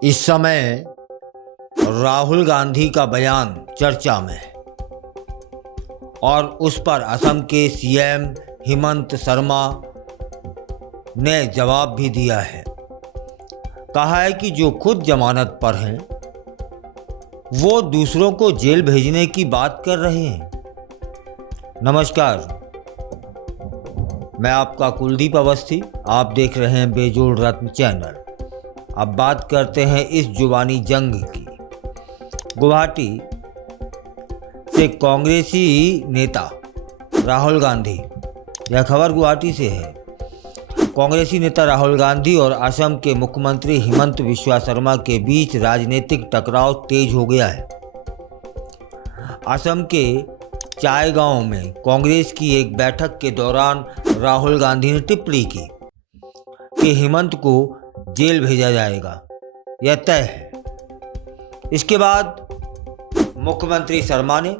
इस समय राहुल गांधी का बयान चर्चा में है और उस पर असम के सीएम हेमंत शर्मा ने जवाब भी दिया है। कहा है कि जो खुद जमानत पर हैं वो दूसरों को जेल भेजने की बात कर रहे हैं। नमस्कार, मैं आपका कुलदीप अवस्थी, आप देख रहे हैं बेजोड़ रत्न चैनल। अब बात करते हैं इस जुबानी जंग की। गुवाहाटी से कांग्रेसी नेता राहुल गांधी, यह खबर गुवाहाटी से है। कांग्रेसी नेता राहुल गांधी और असम के मुख्यमंत्री हिमंत बिस्वा शर्मा के बीच राजनीतिक टकराव तेज हो गया है। असम के चाय गांव में कांग्रेस की एक बैठक के दौरान राहुल गांधी ने टिप्पणी की कि हेमंत को जेल भेजा जाएगा, यह तय है। इसके बाद मुख्यमंत्री शर्मा ने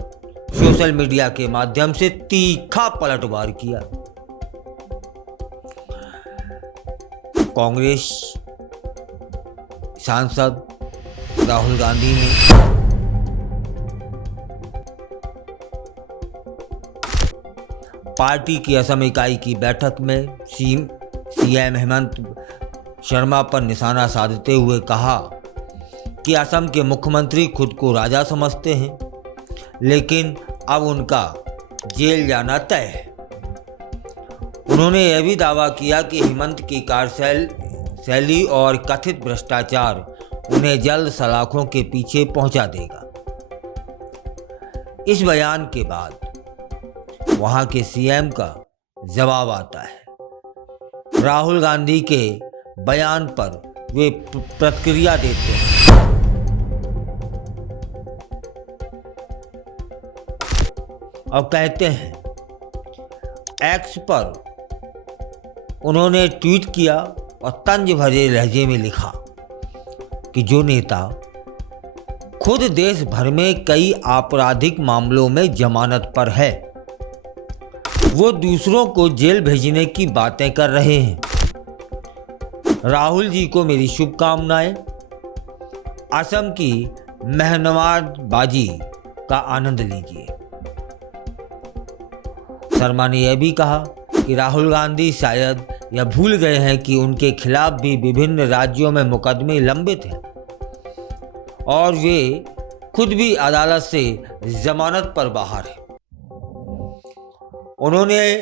सोशल मीडिया के माध्यम से तीखा पलटवार किया। कांग्रेस सांसद राहुल गांधी ने पार्टी की असम इकाई की बैठक में सीएम हेमंत शर्मा पर निशाना साधते हुए कहा कि असम के मुख्यमंत्री खुद को राजा समझते हैं, लेकिन अब उनका जेल जाना तय है। उन्होंने यह भी दावा किया कि हेमंत की कार्यशैली और कथित भ्रष्टाचार उन्हें जल्द सलाखों के पीछे पहुंचा देगा। इस बयान के बाद वहां के सीएम का जवाब आता है। राहुल गांधी के बयान पर वे प्रतिक्रिया देते हैं और कहते हैं, एक्स पर उन्होंने ट्वीट किया और तंज भरे लहजे में लिखा कि जो नेता खुद देश भर में कई आपराधिक मामलों में जमानत पर है वो दूसरों को जेल भेजने की बातें कर रहे हैं। राहुल जी को मेरी शुभकामनाएं। असम की मेहनवाजबाजी का आनंद लीजिए। शर्मा ने यह भी कहा कि राहुल गांधी शायद यह भूल गए हैं कि उनके खिलाफ भी विभिन्न राज्यों में मुकदमे लंबित हैं और वे खुद भी अदालत से जमानत पर बाहर हैं। उन्होंने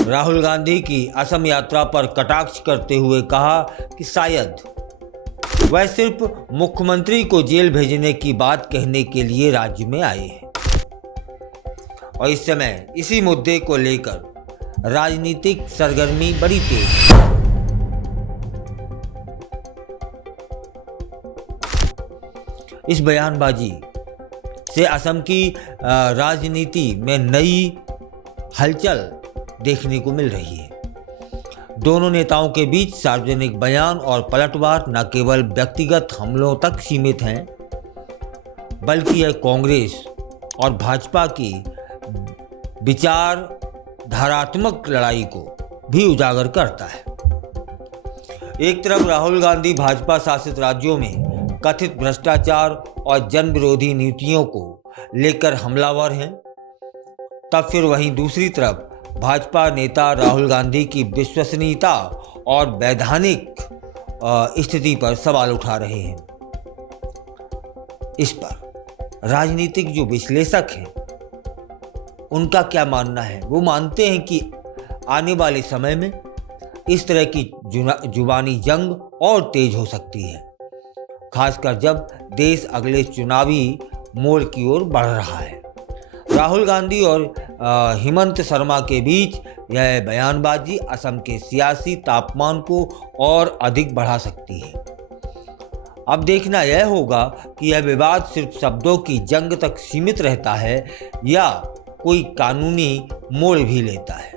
राहुल गांधी की असम यात्रा पर कटाक्ष करते हुए कहा कि शायद वह सिर्फ मुख्यमंत्री को जेल भेजने की बात कहने के लिए राज्य में आए हैं और इस समय इसी मुद्दे को लेकर राजनीतिक सरगर्मी बड़ी तेज है। इस बयानबाजी से असम की राजनीति में नई हलचल देखने को मिल रही है। दोनों नेताओं के बीच सार्वजनिक बयान और पलटवार न केवल व्यक्तिगत हमलों तक सीमित हैं, बल्कि यह कांग्रेस और भाजपा की विचारधारात्मक लड़ाई को भी उजागर करता है। एक तरफ राहुल गांधी भाजपा शासित राज्यों में कथित भ्रष्टाचार और जन विरोधी नीतियों को लेकर हमलावर हैं, तब फिर वहीं दूसरी तरफ भाजपा नेता राहुल गांधी की विश्वसनीयता और वैधानिक स्थिति पर सवाल उठा रहे हैं। इस पर राजनीतिक जो विश्लेषक हैं उनका क्या मानना है? वो मानते हैं कि आने वाले समय में इस तरह की जुबानी जंग और तेज हो सकती है, खासकर जब देश अगले चुनावी मोड़ की ओर बढ़ रहा है। राहुल गांधी और हेमंत शर्मा के बीच यह बयानबाजी असम के सियासी तापमान को और अधिक बढ़ा सकती है। अब देखना यह होगा कि यह विवाद सिर्फ शब्दों की जंग तक सीमित रहता है या कोई कानूनी मोड़ भी लेता है।